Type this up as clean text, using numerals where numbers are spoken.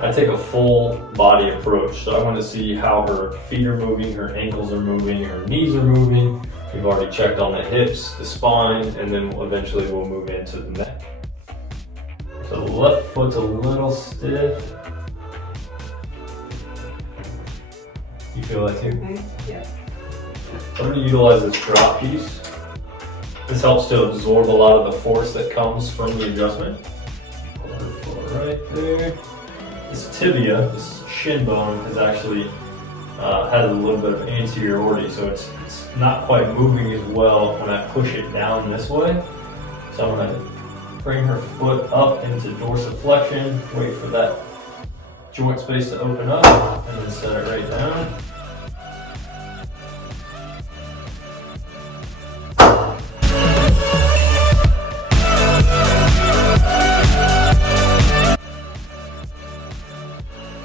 I take a full body approach. So I want to see how her feet are moving, her ankles are moving, her knees are moving. We've already checked on the hips, the spine, and then eventually we'll move into the neck. So the left foot's a little stiff. You feel that too? Mm-hmm. Yeah. So I'm going to utilize this drop piece. This helps to absorb a lot of the force that comes from the adjustment. Put her foot right there. This tibia, this shin bone, has actually has a little bit of anteriority, so it's not quite moving as well when I push it down this way. So I'm going to bring her foot up into dorsiflexion, wait for that joint space to open up, and then set it right down.